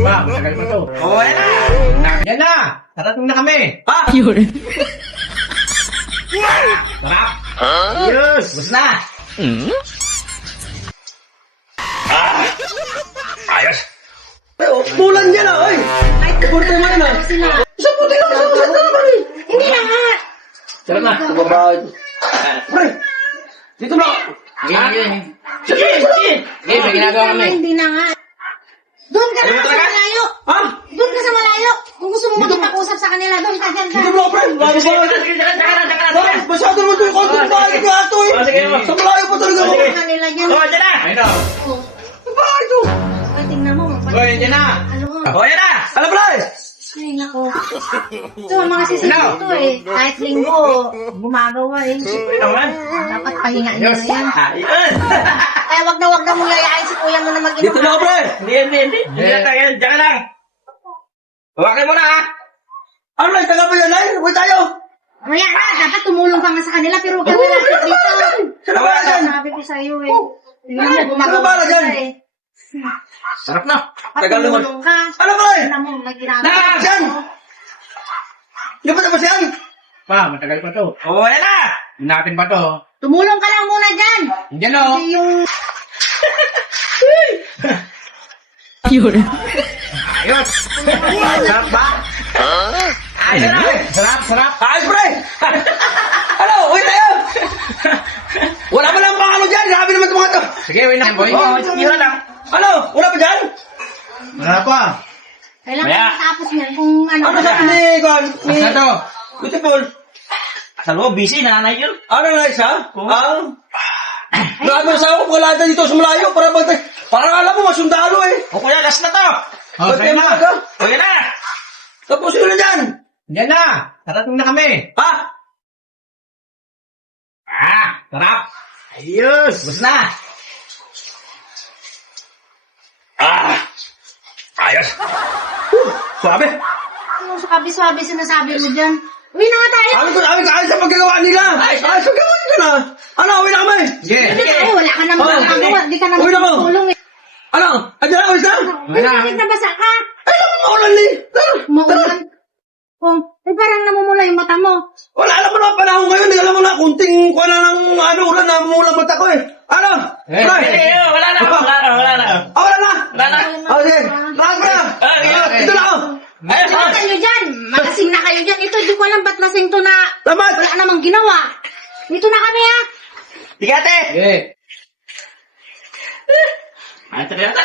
Pa, matagal pa to. Oo, yan na. Yan na! Tarating na kami! Ha? Sarap! Yes! Bus na. Ayos. Ay, oh, bulan yan ah, oy. Ay, kaporte mo yan ah. Sila. Sa puti lang, sa puti naman eh. Hindi na nga. Sarap na! Babae. Pre, dito na. Sige! Sige, sige. Sige, may ginagawa kami. Hindi na nga. Doon ka Ayaw na mo sa talaga? malayo. Ha? Doon ka sa malayo. Kung gusto mo makipag-usap sa kanila, doon ka dyan ka. Dito mo, pre. Bago Sige, ba? sige, sige, Bakit? Masyado mo ito yung konting bahay ka ito eh. Sige, oh. Sa malayo pa talaga ako. Sa kanila dyan. Oh, dyan na! Ayun na! Oh. Ang bahay ito. Ay, tingnan mo. Hoy, dyan na! Ano nga? Oh, yan na! Alam mo pre. Ay, nako. Ito, ang mga sisig dito eh. Kahit linggo, gumagawa eh. Siyempre naman! Dapat pahingain nyo na yan. Ayun! Kaya wag na mong yayain si kuya mo na mag-inom. Dito na ako pre. Hindi na tayo, dyan ka lang! Hawakin mo na ha! Ano lang, taga pa yan ay? Uwi tayo. Kaya na, dapat tumulong ka nga sa kanila, pero huwag ka malapit dito. Sino ba yan? Sabi ko sa'yo eh. Tingnan mo, Sino gumagawa ba ka dyan? eh. Sarap na! Dapat Tagal naman. tumulong ka. Ano pre? Tingnan mo, nagginagawa. Na, yan. Hindi pa tapos yan. Pa, matagal pa to. Oh, yan na! Hinapin pa to. Tumulong ka lang muna dyan. Diyan o! Kasi yung... Ayos! Sarap ba? Ayos na! Sarap, sarap! Ayos pre. Ano, uwi tayo. Wala pa lang pang ano dyan. Grabe naman ito mga ito. Sige, wait lang boy. Oh, Iwan lang. Ano, wala pa dyan? Wala pa. Kailangan Maya. matapos yan kung ano. Ano sabi ni Juan? Ni Basta to. Beautiful. Sa loob, busy. Nanay yun. Ano na isa? Ang... Grabe na sa ako. Wala na dito sa malayo. Parang alam mo, masundalo eh. O kuya, last na to. Oh, Ba't sa'yo may na. mga ka? O, yan na. Tapos yun na dyan. Yan na. Tarating na kami. Ha? Sarap. Ayos. Basta na. Ayos. Suabe. Ano sa kabi-swabi sinasabi mo dyan? Uwi na nga tayo. Ayos sa pagkagawa nila. Ayos pagkagawa nila na. Ano, uwi na kami. Sige. Hindi tayo, wala ka naman Oh, magagawa. Di ka naman Uwi na ako. tutulong eh. Ano? Andiyan na, ayos na. Uwi na. Bakit nabasa ka? Ay, naman maulan ni. Tara. Maulan. Oh, eh parang namumula yung mata mo. Wala, alam mo na panahon ngayon. Hindi alam mo na kunting kuha na ng ano, ulan na mumulang mata ko eh. Ano? Try. Wala na. Wala na. Wala na. Oh, sige. Tara, tara. Ito na ako. Ayun na kayo dyan. Malasing na kayo dyan. Ito, di ko alam ba't lasing to na Tamat. wala namang ginawa. Dito na kami ha. Sige. Ay, talaga.